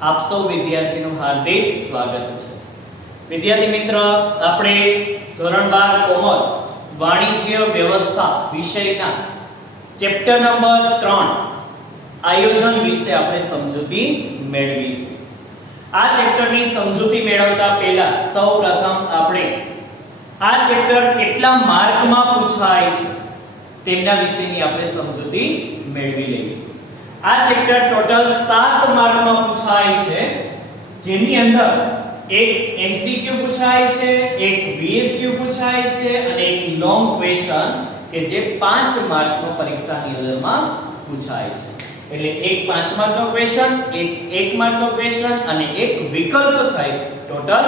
આપ સૌ વિદ્યાર્થીનું હાર્દિક સ્વાગત છે। વિદ્યાર્થી મિત્ર, આપણે ધોરણ 12 કોમર્સ વાણિજ્ય વ્યવસ્થા વિષયના ચેપ્ટર નંબર 3 આયોજન વિશે આપણે સમજૂતી મેળવીશું। આ ચેપ્ટરની સમજૂતી મેળવતા પહેલા સૌપ્રથમ આપણે આ ચેપ્ટર કેટલા માર્કમાં પૂછાય છે તેમના વિશેની આપણે સમજૂતી મેળવી લઈએ। આ ચેપ્ટર ટોટલ 7 માર્કમાં પૂછાય છે, જેની અંદર એક એમસીક્યુ પૂછાય છે, એક વીએસક્યુ પૂછાય છે અને એક લોંગ ક્વેશ્ચન કે જે 5 માર્કનો પરીક્ષાની અંદરમાં પૂછાય છે। એટલે એક 5 માર્કનો ક્વેશ્ચન, એક 1 માર્કનો ક્વેશ્ચન અને એક વિકલ્પ થઈ ટોટલ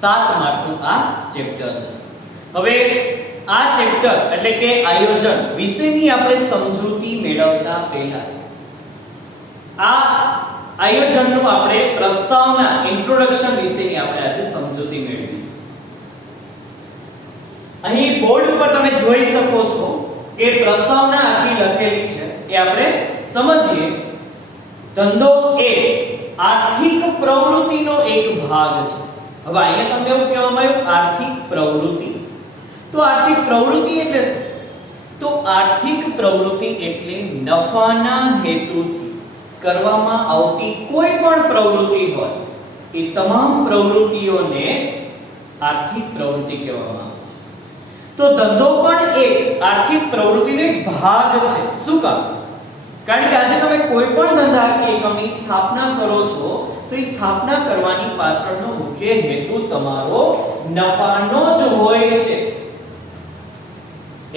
7 માર્કનું આ ચેપ્ટર છે। હવે આ ચેપ્ટર એટલે કે આયોજન વિશેની આપણે સમજૂતી મેળવતા પહેલા આ આયોજનનું આપણે પ્રસ્તાવના ઇન્ટ્રોડક્શન વિશેની આપણે આજે સમજૂતી મેળવીશું। અહીં બોર્ડ ઉપર તમે જોઈ શકો છો કે પ્રસ્તાવના આખી લખેલી છે, એ આપણે સમજીએ। ધંધો એ આર્થિક પ્રવૃત્તિનો એક ભાગ છે। હવે અહીંયા તમને એવું કહેવામાં આવ્યું આર્થિક પ્રવૃત્તિ, તો આર્થિક પ્રવૃત્તિ એટલે શું? તો આર્થિક પ્રવૃત્તિ એટલે નફાના હેતુથી કરવામાં આવતી કોઈ પણ પ્રવૃત્તિ હોય એ તમામ પ્રવૃત્તિઓને આર્થિક પ્રવૃત્તિ કહેવામાં આવે છે। તો ધંધો પણ એક આર્થિક પ્રવૃત્તિનો એક ભાગ છે। શું કામ? કારણ કે આજે તમે કોઈ પણ ધંધાકીય એકમની સ્થાપના કરો છો તો એ સ્થાપના કરવાની પાછળનો મુખ્ય હેતુ તમારો નફાનો જ હોય છે।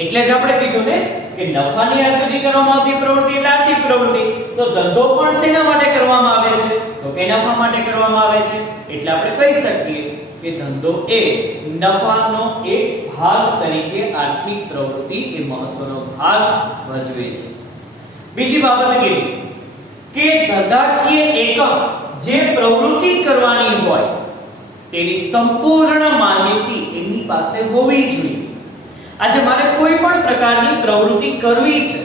એટલે જ આપણે કીધું ને કે નફાની હેતુથી કરવામાં આવતી પ્રવૃત્તિ એટલે આર્થિક પ્રવૃત્તિ। તો ધંધો પણ શેના માટે કરવામાં આવે છે? તો કે નફા માટે કરવામાં આવે છે। એટલે આપણે કહી શકીએ કે ધંધો એ નફાનો એક ભાગ તરીકે આર્થિક પ્રવૃત્તિ એ મહત્વનો ભાગ ભજવે છે। બીજી બાબત એ કે ધંધાકીય એકમ જે પ્રવૃત્તિ કરવાની હોય તેની સંપૂર્ણ માહિતી એની પાસે હોવી જોઈએ। આજે મારે કોઈ પણ પ્રકારની પ્રવૃત્તિ કરવી છે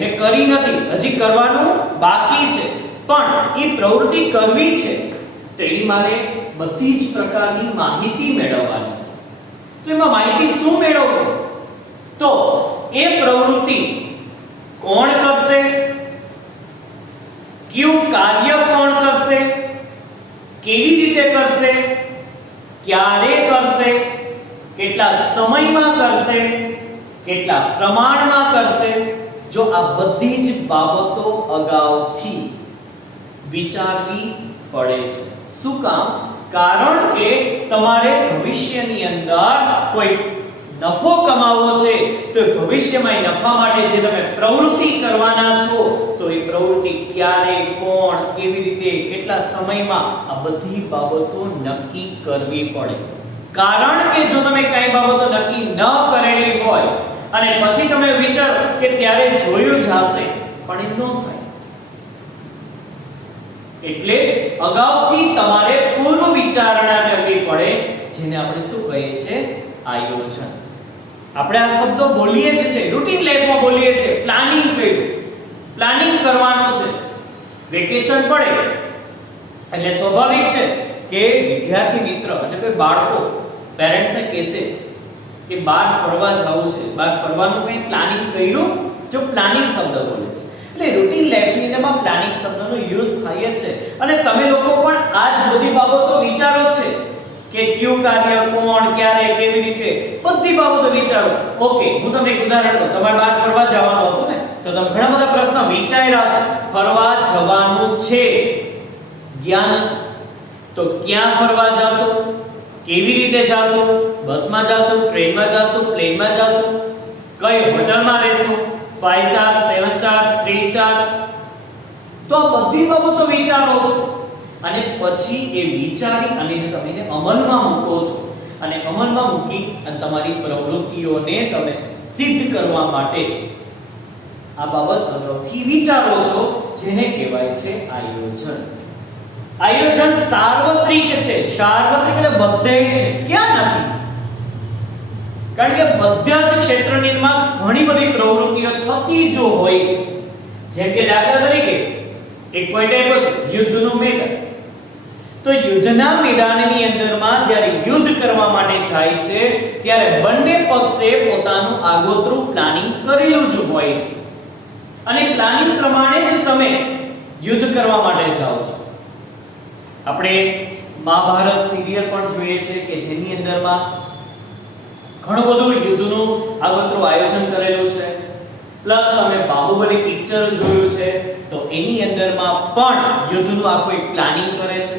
મેં કરી નથી, હજી કરવાનું બાકી છે, પણ એ પ્રવૃત્તિ કરવી છે તો એની મારે બધી જ પ્રકારની માહિતી મેળવવાની છે। તો એમાં માહિતી શું મેળવશો? તો એ પ્રવૃત્તિ કોણ કરશે, કયું કાર્ય કોણ કરશે, કેવી રીતે કરશે, ક્યારે કરશે, કેટલા સમયમાં કરશે, કેટલા પ્રમાણમાં કરશે, જો આ બધી જ બાબતો અગાઉથી વિચારવી પડે છે। શું કામ? કારણ કે તમારે ભવિષ્યની અંદર કોઈ નફો કમાવો છે તો ભવિષ્યમાં નફા માટે જે તમે પ્રવૃત્તિ કરવાના છો તો એ પ્રવૃત્તિ ક્યારે, કોણ, કેવી રીતે, કેટલા સમયમાં, આ બધી બાબતો નક્કી કરવી પડે। કારણ કે જો તમે કઈ બાબતો નક્કી ન કરેલી હોય અને પછી તમે વિચારો કે ત્યારે જોયું જ હશે, પણ એ ન થાય। એટલે જ અગાઉથી તમારે પૂર્વ વિચારણા કરવી પડે, જેને આપણે શું કહીએ છીએ? આયોજન। આપણે આ શબ્દો બોલીએ જ છે, રૂટીન લાઈફમાં બોલીએ છે, પ્લાનિંગ કર્યું, પ્લાનિંગ કરવાનું છે। વેકેશન પડે એટલે સ્વાભાવિક છે કે વિદ્યાર્થી મિત્ર એટલે કે બાળકો પેરેન્ટ્સને કહેશે કે બહાર ફરવા જવું છે, બહાર ફરવાનું કંઈ પ્લાનિંગ કર્યું? જો પ્લાનિંગ શબ્દ બોલે છે એટલે રૂટીન લાઈફની અંદરમાં પ્લાનિંગ શબ્દનો યુઝ થાય જ છે। અને તમે લોકો પણ આ જ બધી બાબતો વિચારો છે કે કયું કાર્ય, કોણ, ક્યારે, કેવી રીતે, બધી બાબતો વિચારો। ઓકે, હું તમને એક ઉદાહરણ દઉં। તમારે બહાર ફરવા જવાનું હતું ને, તો તમે ઘણા બધા પ્રશ્ન વિચાર્યા હશે। ફરવા જવાનું છે, ગયા નથી, તો ક્યાં ફરવા જાશો, કેવી રીતે જાશો, બસમાં જાશો, ટ્રેનમાં જાશો, પ્લેનમાં જાશો, કઈ હોટલમાં રહેશો, 5 સ્ટાર, 7 સ્ટાર, 3 સ્ટાર, તો આ બધી બાબતો વિચારો છો અને પછી એ વિચારી અને તમે એને અમલમાં મૂકો છો અને અમલમાં મૂકી અને તમારી પ્રવૃત્તિઓને તમે સિદ્ધ કરવા માટે આ બાબત અગાઉથી વિચારો છો, જેને કહેવાય છે આયોજન। આયોજન સાર્વત્રિક છે। સાર્વત્રિક એટલે બધે છે, ક્યાં નથી? કારણ કે બધા જ ક્ષેત્રની અંદર ઘણી બધી પ્રવૃત્તિઓ થતી જો હોય છે। જેમ કે દાખલા તરીકે એક પોઈન્ટ આપ્યો છે યુદ્ધનું મેદાન. તો યુદ્ધના મેદાનની અંદરમાં જ્યારે યુદ્ધ કરવા માટે જાય છે ત્યારે બંને પક્ષે પોતાનું આગોતરું પ્લાનિંગ કરેલું જ હોય છે અને પ્લાનિંગ પ્રમાણે જ તમે યુદ્ધ કરવા માટે જાઓ છો. આપણે મહાભારત સિરિયલ પણ જોઈએ છે કે જેની અંદરમાં ઘણું બધું યુદ્ધનું આગોતરું આયોજન કરેલું છે. પ્લસ તમે બાહુબલી પિક્ચર જોયું છે તો એની અંદરમાં પણ યુદ્ધનું આખું એક પ્લાનિંગ કરે છે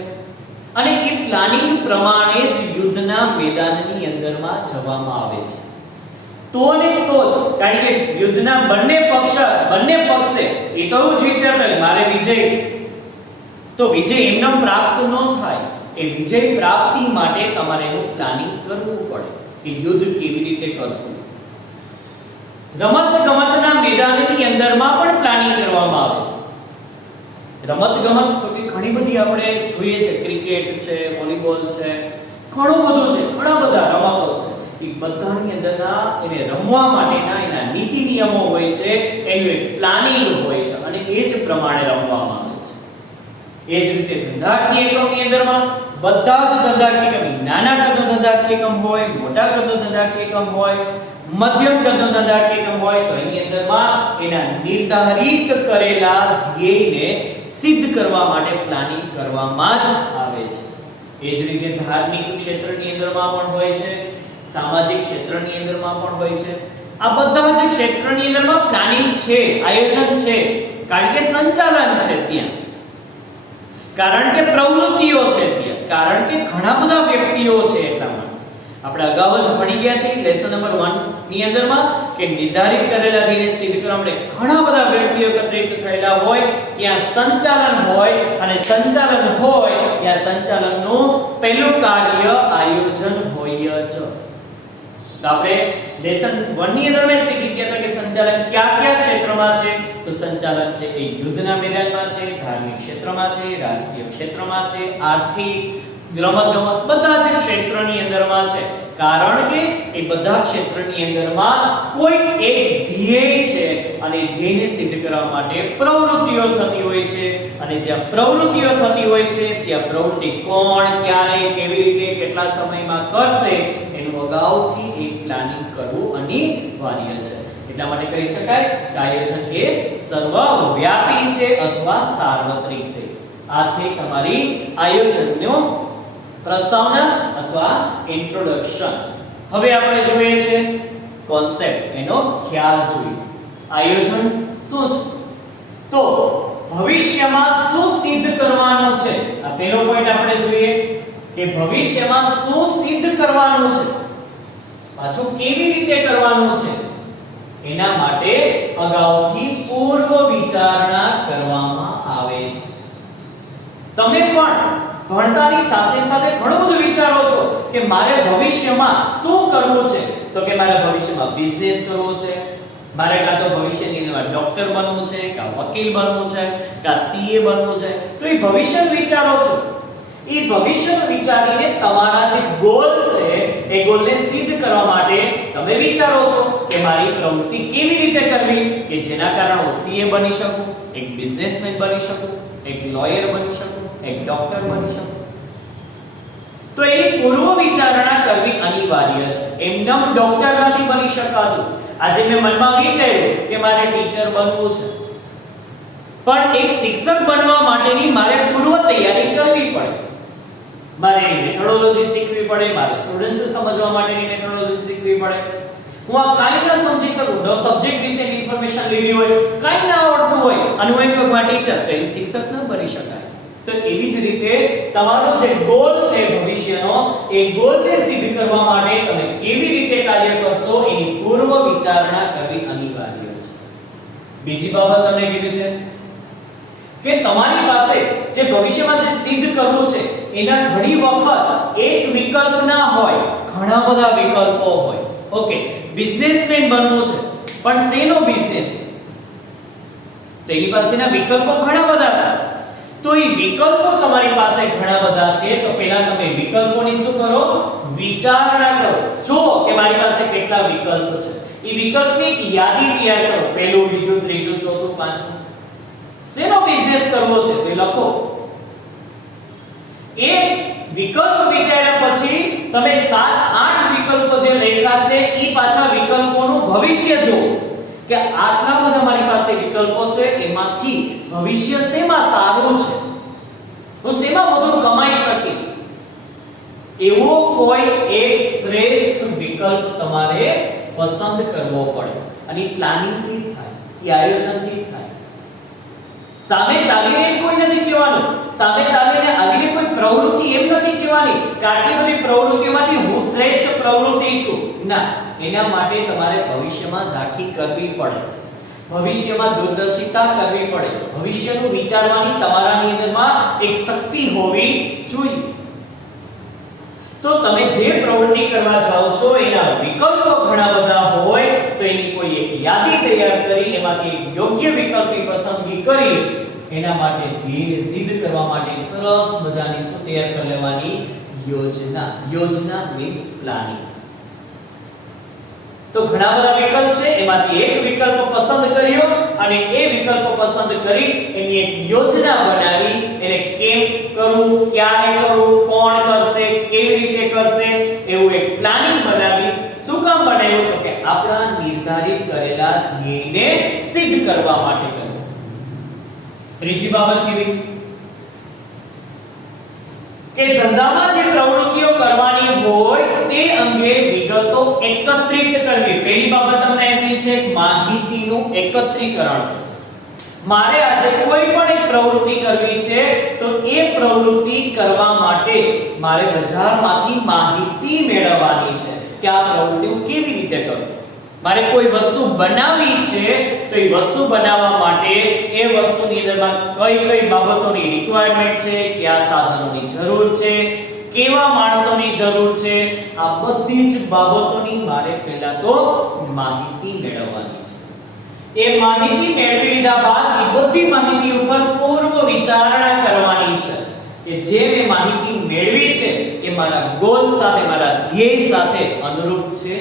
અને એ પ્લાનિંગ પ્રમાણે જ યુદ્ધના મેદાનની અંદરમાં જવામાં આવે છે. તો ને તો જ, કારણ કે યુદ્ધના બંને પક્ષે એ તો જ વિચારતા કે મારે વિજય, તો વિજય એમનો પ્રાપ્ત ન થાય. એ વિજય પ્રાપ્તિ માટે તમારે એનું પ્લાનિંગ કરવું પડે કે યુદ્ધ કેવી રીતે કરશું. રમતગમતના મેદાનની અંદરમાં પણ પ્લાનિંગ કરવામાં આવે છે. રમતગમત તો કે ઘણી બધી આપણે જોઈએ છે, ક્રિકેટ છે, વોલીબોલ છે, ઘણું બધું છે, ઘણા બધા રમતો છે. એ બધાની અંદરના એને રમવા માટેના એના નીતિ નિયમો હોય છે, એનું એક પ્લાનિંગ હોય છે અને એ જ પ્રમાણે રમવામાં આવે છે. એ જ રીતે ધંધાકીય એકમની અંદરમાં બધા જ ધંધાકીય એકમ, નાના કદનો ધંધાકીય એકમ હોય, મોટા કદનો ધંધાકીય એકમ હોય, મધ્યમ કદનો ધંધાકીય એકમ હોય, તો એની અંદરમાં એના નિર્ધારિત કરેલા ધ્યેયને સિદ્ધ કરવા માટે પ્લાનિંગ કરવામાં જ આવે છે. એ જ રીતે ધાર્મિક ક્ષેત્રની અંદરમાં પણ હોય છે, સામાજિક ક્ષેત્રની અંદરમાં પણ હોય છે. આ બધા જ ક્ષેત્રની અંદરમાં પ્લાનિંગ છે, આયોજન છે, કારણ કે સંચાલન છે ત્યાં, કારણ કે પ્રવૃત્તિઓ છે ત્યાં, કારણ કે ઘણા બધા વ્યક્તિઓ છે. એટલા માટે આપણે અગાઉ જ ભણી ગયા છીએ લેસન નંબર 1 ની અંદરમાં કે નિર્ધારિત કરેલા ધ્યેયને સિદ્ધ કરવા માટે ઘણા બધા વ્યક્તિઓ એકત્રિત થયેલા હોય, ત્યાં સંચાલન હોય અને સંચાલન હોય ત્યાં સંચાલનનું પહેલું કાર્ય આયોજન હોય જ. તો આપણે લેસન 1 ની અંદર મેં શીખી ગયા હતા કે સંચાલન કયા કયા ક્ષેત્રમાં છે. તો સંચાલન છે એ યુદ્ધના મેદાનમાં છે, ધાર્મિક ક્ષેત્રમાં છે, રાજકીય ક્ષેત્રમાં છે, આર્થિક, રમતગમત, બધા જ ક્ષેત્રની અંદરમાં છે. કારણ કે એ બધા ક્ષેત્રની અંદરમાં કોઈ એક ધ્યેય છે અને ધ્યેયને સિદ્ધ કરવા માટે પ્રવૃત્તિઓ થતી હોય છે અને જ્યાં પ્રવૃત્તિઓ થતી હોય છે ત્યાં પ્રવૃત્તિ કોણ, ક્યારે, કેવી રીતે, કેટલા સમયમાં કરશે એનું અગાઉથી એક પ્લાનિંગ કરવું અનિવાર્ય છે. એટલા માટે કહી શકાય કે આયોજન એ સર્વવ્યાપી છે અથવા સાર્વત્રિક છે. આ છે તમારી આયોજનનો પ્રસ્તાવના અથવા ઇન્ટ્રોડક્શન. હવે આપણે જોઈએ છે કોન્સેપ્ટ, એનો ખ્યાલ જોઈએ. આયોજન શું છે? તો ભવિષ્યમાં શું સિદ્ધ કરવાનું છે, આ પહેલો પોઈન્ટ આપણે જોઈએ કે ભવિષ્યમાં શું સિદ્ધ કરવાનું છે, પાછું કેવી રીતે કરવાનું છે, એના માટે અગાઉથી પૂર્વ વિચારણા કરવામાં આવે છે. તમે પણ ભણતાની સાથે સાથે ઘણું બધું વિચારો છો કે મારે ભવિષ્યમાં શું કરવું છે. તો કે મારે ભવિષ્યમાં બિઝનેસ કરવો છે, મારે કાં તો ભવિષ્યની અંદર ડોક્ટર બનવું છે, કાં વકીલ બનવું છે, કાં સીએ બનવું છે. તો એ ભવિષ્યનું વિચારો છો. એ ભવિષ્યનું વિચારીને તમારા જે ગોલ છે એ ગોલને સિદ્ધ કરવા માટે તમે વિચારો છો કે મારી પ્રવૃત્તિ કેવી રીતે કરવી કે જેના કારણે હું સીએ બની શકું, એક બિઝનેસમેન બની શકું, એક લોયર બની શકું, એક ડોક્ટર બની શકું. તો એની પૂર્વ વિચારણા કરવી અનિવાર્ય છે. એમનેમ ડોક્ટર નથી બની શકાતું. આજે મેં મનમાં વિચાર્યું કે મારે ટીચર બનવું છે, પણ એક શિક્ષક બનવા માટેની મારે પૂર્વ તૈયારી કરવી પડે. મારે મેથોડોલોજી શીખવી પડે, મારે સ્ટુડન્ટ્સને સમજવા માટેની મેથોડોલોજી શીખવી પડે. હું આ કાંઈ ના સમજી શકું, નો સબ્જેક્ટ વિશે ઇન્ફોર્મેશન લેવી હોય, કાંઈ ના આવડતું હોય અને હું એક પગમાં ટીચર, તો એક શિક્ષક ન બની શકાય. તો એવી જ રીતે તમારો જે ગોલ છે ભવિષ્યનો, એ ગોલને સિદ્ધ કરવા માટે તમે કેવી રીતે કાર્ય કરશો એની પૂર્વ વિચારણા કરવી અનિવાર્ય છે. બીજી બાબત તમને કીધું છે કે તમારી પાસે જે ભવિષ્યમાં જે સિદ્ધ કરવું છે એના ઘણી વખત એક વિકલ્પ ના હોય, ઘણા બધા વિકલ્પો હોય. ઓકે, બિઝનેસમેન બનવું છે, પણ શેનો બિઝનેસ? તેની પાસેના વિકલ્પો ઘણા બધા છે. તો એ વિકલ્પો તમારી પાસે ઘણા બધા છે, તો પહેલા તમે વિકલ્પોની શું કરો? વિચારણા કરો. જો કે મારી પાસે કેટલા વિકલ્પ છે, એ વિકલ્પની એક યાદી તૈયાર કરો. પહેલું, બીજું, ત્રીજું, ચોથું, પાંચમું. શેનો બિઝનેસ કરવો છે તે લખો. એ વિકલ્પ વિચાર્યા પછી તમે 7-8 વિકલ્પો જે લખ્યા છે એ પાછા વિકલ્પોનું ભવિષ્ય જુઓ કે આટલા બધા મારી પાસે વિકલ્પો છે, એમાંથી ભવિષ્ય શેમાં સારું છે, હું શેમાં વધુ કમાઈ શકીશ, એવો કોઈ એક શ્રેષ્ઠ વિકલ્પ તમારે પસંદ કરવો પડે. અને પ્લાનિંગ થી થાય, એ આયોજનથી થાય. સામે ચાલીને કોઈ નથી કહેવાનું, સામે ચાલીને આવીને કોઈ પ્રવૃત્તિ એમ નથી કહેવાની કે આટલી બધી પ્રવૃત્તિઓમાંથી હું શ્રેષ્ઠ પ્રવૃત્તિ છું. ના, એના માટે તમારે ભવિષ્યમાં ઝાંખી કરવી પડે, ભવિષ્યમાં દૂરદર્શિતા કરવી પડે, ભવિષ્યનું વિચારવાની તમારાની અંદરમાં એક શક્તિ હોવી જોઈએ. તો તમે જે પ્રવૃત્તિ કરવા જાઓ છો એના વિકલ્પો ઘણા બધા હોય તો એની કોઈ એક યાદી તૈયાર કરી એમાંથી એક યોગ્ય વિકલ્પની પસંદગી કરી એના માટે ધ્યેય સિદ્ધ કરવા માટે સરસ મજાની શું તૈયાર કરી લેવાની યોજના. યોજના મીન્સ પ્લાનિંગ. તો ઘણા બધા વિકલ્પ છે, એમાંથી એક વિકલ્પ પસંદ કર્યો અને એ વિકલ્પ પસંદ કરી એની એક યોજના બનાવી, એને કેમ કરવું, ક્યારે કરવું, કોણ કરશે, કેવી રીતે કરશે, એવું એક પ્લાનિંગ બનાવી. શું કામ બનાવ્યું? તો કે આપણા નિર્ધારિત કરેલા ધ્યેયને સિદ્ધ કરવા માટે કર્યું. ત્રીજી બાબત કીધી કે ધંધામાં જે પ્રવૃત્તિઓ કરવાની હોય તે અંગે વિગતો એકત્રિત કરવી. પહેલી બાબત તમને આપી છે માહિતીનું એકત્રીકરણ. મારે આજે કોઈ પણ એક પ્રવૃત્તિ કરવી છે તો એ પ્રવૃત્તિ કરવા માટે મારે બજારમાંથી માહિતી મેળવવાની છે કે આ પ્રવૃત્તિ હું કેવી રીતે કરું. મારે કોઈ વસ્તુ બનાવવી છે તો એ વસ્તુ બનાવવા માટે એ વસ્તુની અંદરમાં કઈ કઈ બાબતોની રિક્વાયરમેન્ટ છે, કયા સાધનોની જરૂર છે, કેવા માણસોની જરૂર છે, આ બધી જ બાબતોની મારે પહેલા તો માહિતી મેળવવાની છે. એ માહિતી મેળવી લીધા બાદ એ બધી માહિતી ઉપર પૂર્વ વિચારણા કરવાની છે કે જે મેં માહિતી મેળવી છે એ મારા ગોલ સાથે, મારા ધ્યેય સાથે અનુરૂપ છે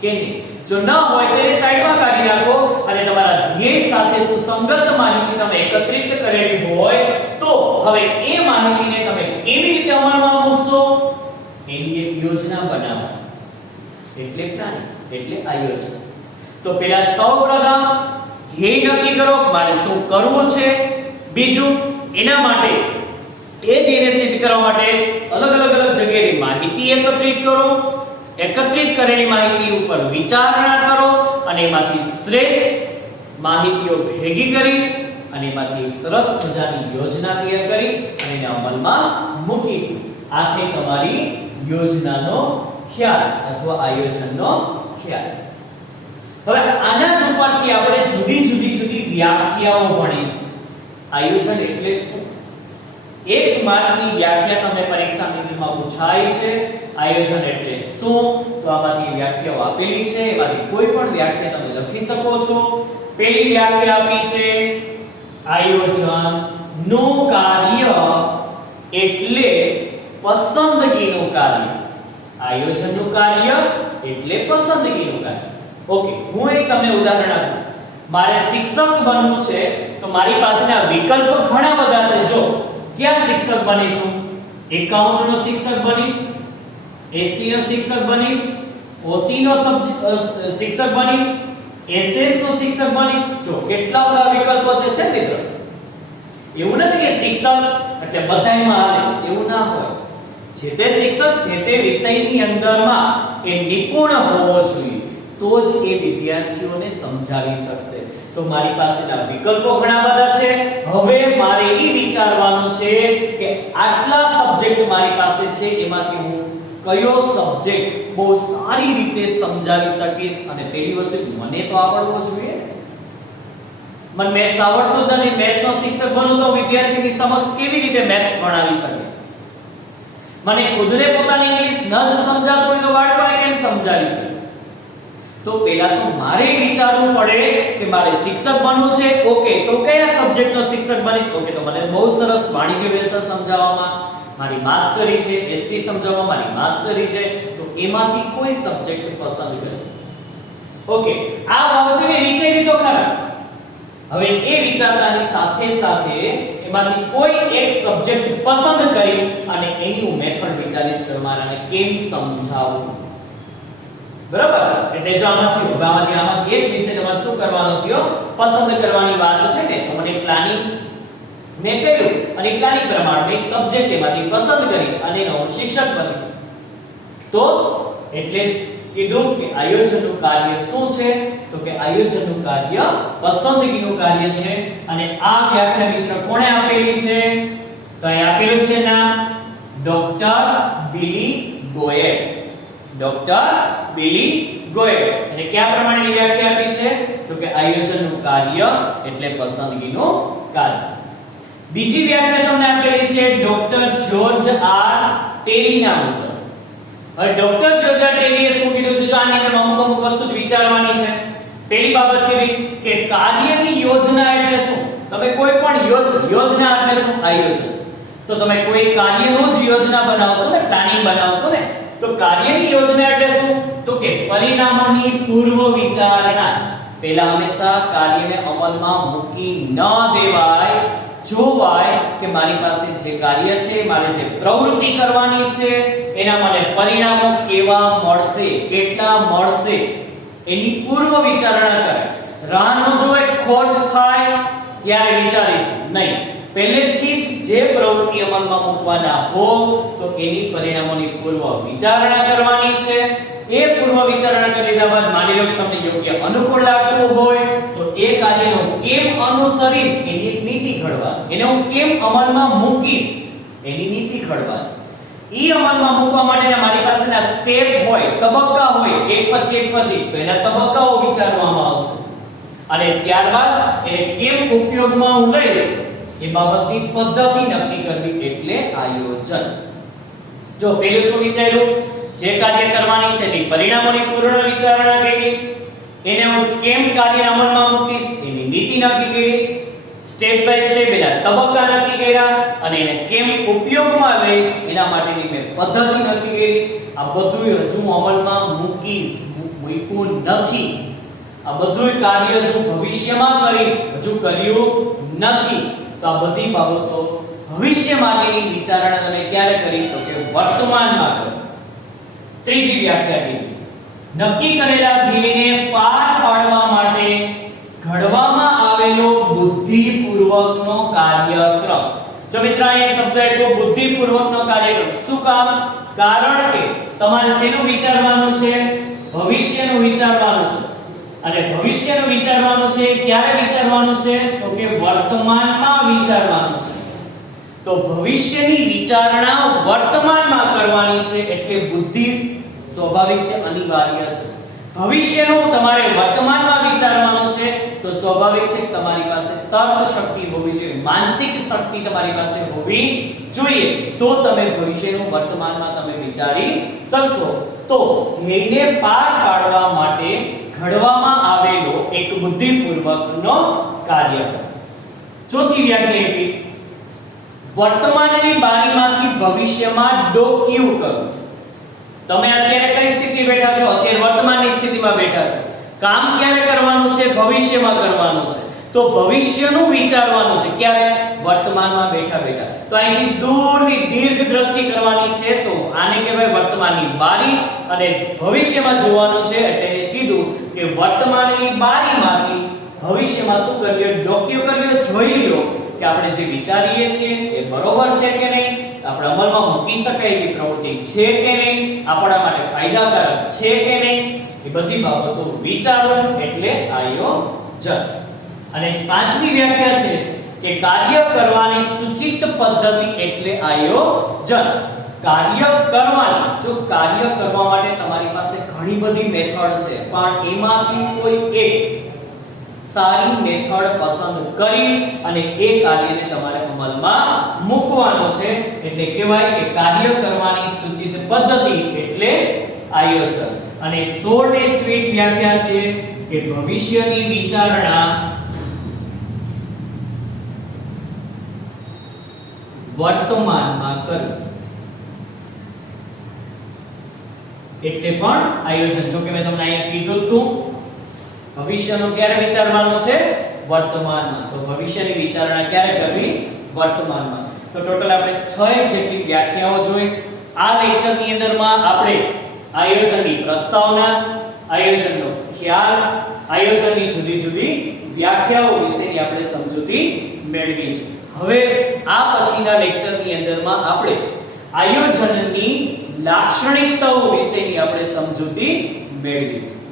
કે નહીં. જો ન હોય તો એ સાઈડમાં કાઢી નાખો અને તમારા ધ્યેય સાથે સુસંગત માહિતી તમે એકત્રિત કરેલી હોય તો હવે એ માહિતીને તમે કેવી રીતે અમલમાં મૂકશો એની એક યોજના બનાવો. એટલે પ્લાનિંગ, એટલે આયોજન. તો પહેલા સૌપ્રથમ ધ્યેય નક્કી કરો, મારે શું કરવું છે. બીજું, એના માટે એ ધ્યેયને સિદ્ધ કરવા માટે અલગ જગ્યાએથી માહિતી એકત્રિત કરો. એકત્રિત કરેલી માહિતી ઉપર વિચારણા કરો અને એમાંથી શ્રેષ્ઠ માહિતીઓ ભેગી કરી અને એમાંથી સરસ મજાની યોજના તૈયાર કરી અને એને અમલમાં મૂકી. આ થઈ તમારી યોજનાનો ખ્યાલ અથવા આયોજનનો ખ્યાલ. હવે આના જ ઉપરથી આપણે જુદી વ્યાખ્યાઓ ભણીશું. આયોજન એટલે શું? એક માર્કની વ્યાખ્યા તમને પરીક્ષાની અંદરમાં પૂછાય છે. આયોજન એટલે શું? તો આમાંથી વ્યાખ્યાઓ આપેલી છે, એમાંથી કોઈ પણ વ્યાખ્યા તમે લખી શકો છો. પહેલી વ્યાખ્યા આપી છે આયોજનનું કાર્ય એટલે પસંદગીનું કાર્ય. આયોજનનું કાર્ય એટલે પસંદગીનું કાર્ય. ઓકે, હું એક તમને ઉદાહરણ આપું. મારે શિક્ષક બનવું છે તો મારી પાસેના વિકલ્પ ઘણા બધા છે. જો ક્યાં શિક્ષક બનીશું? એકાઉન્ટ નો શિક્ષક બનીશ, એસટી નો શિક્ષક બનીશ, ઓસી નો શિક્ષક બનીશ, એસએસ નો શિક્ષક બનીશ. જો કેટલા બધા વિકલ્પો છે મિત્રો. એવું નથી કે શિક્ષક એટલે બધાયમાં હાલે, એવું ના હોય. જે તે શિક્ષક જે તે વિષયની અંદરમાં એ નિપુણ હોવો જોઈએ તો જ એ વિદ્યાર્થીઓને સમજાવી શકશે. તો મારી પાસેના વિકલ્પો ઘણા બધા છે. હવે મારે એ વિચારવાનું છે કે આટલા સબ્જેક્ટ મારી પાસે છે એમાંથી હું કયો સબ્જેક્ટ બહુ સારી રીતે સમજાવી શકીશ. અને પહેલી વસ્તુ મને તો આવડવો જોઈએ. મને મેથ્સ આવડતું જ નથી. મેથ્સનો શિક્ષક બનું તો વિદ્યાર્થીની સમક્ષ કેવી રીતે મેથ્સ ભણાવી શકીશ? મને ખુદને પોતાની ઇંગ્લિશ ન જ સમજાતું હોય તો બાળકોને કેમ સમજાવી શકીશ? તો પહેલા તો મારે વિચારવું પડે કે મારે શિક્ષક બનવું છે. ઓકે, તો કયા સબ્જેક્ટનો શિક્ષક બનીશ? ઓકે, તો મને બહુ સરસ વાણિજ્ય વ્યવસાય સમજાવવામાં મારી માસ્ટરી છે, એસટી સમજાવવામાં મારી માસ્ટરી છે, તો એમાંથી કોઈ સબ્જેક્ટ પસંદ કરીશ. ઓકે, આ બાબતે મેં વિચારી તો ખરા હવે એ વિચારતાની સાથે સાથે એમાંથી કોઈ એક સબ્જેક્ટ પસંદ કરી અને એની હું મેથડ વિચારીશ કે મારાને કેમ સમજાવવું. બરાબર? એટલે જો આમાંથી એક વિષય તમારે શું કરવાનો થયો, પસંદ કરવાની વાત થઈ ને. તો મને પ્લાનિંગ મેં કર્યું અને પ્લાનિંગ પ્રમાણે એક સબ્જેક્ટ એમાંથી પસંદ કરી અને એનો શિક્ષક બન્યો. તો એટલે જ કીધું કે આયોજનનું કાર્ય શું છે, તો કે આયોજનનું કાર્ય પસંદગીનું કાર્ય છે. અને આ વ્યાખ્યા મિત્ર કોણે આપેલી છે, તો અહીં આપેલું છે નામ ડોક્ટર બિલી ગોએટ્સ. ડોક્ટર બિલી ગોએટ્સ અને કયા પ્રમાણેની વ્યાખ્યા આપી છે, તો કે આયોજનનું કાર્ય એટલે પસંદગીનું કાર્ય. બીજી વ્યાખ્યા તમને આપેલી છે ડોક્ટર જ્યોર્જ આર ટેરીના મુજબ. હવે ડોક્ટર જ્યોર્જ આર ટેરીએ શું કીધું છે, જો આની અંદર અમુક વસ્તુ વિચારવાની છે. પહેલી બાબત કેવી કે કાર્યની યોજના એટલે શું? તમે કોઈ પણ યોજના એટલે શું? આયોજન. તો તમે કોઈ કાર્યનું જ યોજના બનાવશો ને, પ્લાનિંગ બનાવશો ને, તો કાર્યની યોજના એટલે શું? તો કે પરિણામોની પૂર્વ વિચારણા. પહેલા હંમેશા કાર્યને અમલમાં મૂકી ન દેવાય, જોવાય કે મારી પાસે જે કાર્ય છે, મારે જે પ્રવૃત્તિ કરવાની છે, એના મને પરિણામો કેવા મળશે, કેટલા મળશે, એની પૂર્વ વિચારણા કરે. રાહ ન જોવે ખોટ થાય ત્યારે વિચારીશું નહીં. પહેલેથી જ જે પ્રવૃત્તિ અમલમાં મૂકવાના હો તો એની પરિણામોની પૂર્વ વિચારણા કરવાની છે. એ પૂર્વ વિચારણા કરી લીધા બાદ માની લો કે તમને યોગ્ય અનુકૂળ લાગતું હોય તો એ કાર્યનો કેમ અનુસરીશ એની એક નીતિ ઘડવાની. એને હું કેમ અમલમાં મૂકીશ એની નીતિ ઘડવાની. ઈ અમલમાં મૂકવા માટેના મારી પાસેના સ્ટેપ હોય, તબક્કા હોય, એક પછી તો એના તબક્કાઓ વિચારવામાં આવશે. અને ત્યારબાદ એને કેમ ઉપયોગમાં હું લઈશ એ બાબતની પદ્ધતિ નક્કી કરવી એટલે આયોજન. જો પહેલું શું વિચાર્યું, જે કાર્ય કરવાની છે તે પરિણામોની પૂર્ણ વિચારણા કરી, એને હું કેમ કાર્ય અમલમાં મૂકીશ એની નીતિ નક્કી કરી, સ્ટેપ બાય સ્ટેપ એના તબક્કા નક્કી કર્યા અને એને કેમ ઉપયોગમાં લઈશ એના માટેની મેં પદ્ધતિ નક્કી કરી. આ બધું હજુ અમલમાં મૂક્યું નથી. આ બધું કાર્ય હજુ ભવિષ્યમાં કરીશ, હજુ કર્યું નથી. તો આ બધી બાબતો ભવિષ્ય માટેની વિચારણા તમે ક્યારે કરી, તો કે વર્તમાનમાં કરો. ત્રીજી વ્યાખ્યા કરી, નક્કી કરેલા ધ્યેયને પાર પાડવા માટે ઘડવામાં આવેલો બુદ્ધિપૂર્વકનો કાર્યક્રમ. જો મિત્રો આ શબ્દ એટલો બુદ્ધિપૂર્વકનો કાર્યક્રમ શું કામ? કારણ કે તમારે શેનું વિચારવાનું છે? ભવિષ્યનું વિચારવાનું છે. અને ભવિષ્યનું વિચારવાનું છે ક્યારે વિચારવાનું છે? તો કે વર્તમાનમાં વિચારવાનું છે. તો ભવિષ્યની વિચારણા વર્તમાનમાં કરવાની છે એટલે બુદ્ધિ સ્વાભાવિક છે, અનિવાર્ય છે. ભવિષ્યનું તમારે વર્તમાનમાં વિચારવાનું છે તો સ્વાભાવિક છે કે તમારી પાસે તર્ક શક્તિ હોવી જોઈએ, માનસિક શક્તિ તમારી પાસે હોવી જોઈએ. તો તમે ભવિષ્યનું વર્તમાનમાં તમે વિચારી શકશો. તો ધ્યેયને પાર પાડવા માટે ઘડવામાં આવેલો એક બુદ્ધિપૂર્વકનો કાર્યક્રમ. ચોથી વ્યાખ્યા આપી, વર્તમાનની બારીમાંથી ભવિષ્યમાં ડોકિયું કરવું. તમે અત્યારે કઈ સ્થિતિ બેઠા છો? અત્યારે વર્તમાનની સ્થિતિમાં બેઠા છો. કામ ક્યારે કરવાનું છે? ભવિષ્યમાં કરવાનું છે. તો ભવિષ્યનું વિચારવાનું છે ક્યારે? વર્તમાનમાં બેઠા. તો અહીંથી દૂરની દીર્ઘ દ્રષ્ટિ કરવાની છે. તો આને કહેવાય વર્તમાનની બારી. અને ભવિષ્યમાં જોવાનું છે એટલે એને કીધું કે વર્તમાનની બારીમાંથી ભવિષ્યમાં શું કરીએ? ડોક્યુ કરીએ, જોઈ લ્યો કે આપણે જે વિચારીએ છીએ એ બરોબર છે કે નહીં, આપણે અમલમાં મૂકી શકાય એવી પ્રવૃત્તિ છે કે નહીં, આપણા માટે ફાયદાકારક છે કે નહીં, એ બધી બાબતો વિચારો એટલે આયોજન. અને પાંચમી વ્યાખ્યા છે કે કાર્ય કરવાની સૂચિત પદ્ધતિ એટલે આયોજન. કાર્ય કરવાની, જો કાર્ય કરવા માટે તમારી પાસે ઘણી બધી મેથડ છે પણ એમાંથી કોઈ એક સારી મેથડ પસંદ કરી અને એ કાર્યને તમારે અમલમાં મૂકવાનો છે એટલે કહેવાય કે કાર્ય કરવાની સૂચિત પદ્ધતિ એટલે આયોજન. અને એક શોર્ટ એન્ડ સ્વીટ વ્યાખ્યા છે કે ભવિષ્યની વિચારણા વર્તમાનમાં કરવી એટલે પણ આયોજન. જો કે મેં તમને અહીંયા કીધું હતું ભવિષ્યનું ક્યારે વિચારવાનું છે? વર્તમાનમાં. તો ભવિષ્યની વિચારણા ક્યારે કરવી? વર્તમાનમાં. તો ટોટલ આપણે 6 જેટલી વ્યાખ્યાઓ જોઈ. આ લેક્ચરની અંદરમાં આપણે આયોજનની પ્રસ્તાવના, આયોજનનો ખ્યાલ, આયોજનની જુદી જુદી વ્યાખ્યાઓ વિશેની આપણે સમજૂતી મેળવી છે. હવે આ પછીના લેક્ચરની અંદરમાં આપણે આયોજનની લાક્ષણિકતાઓ વિશેની આપણે સમજૂતી મેળવીશું.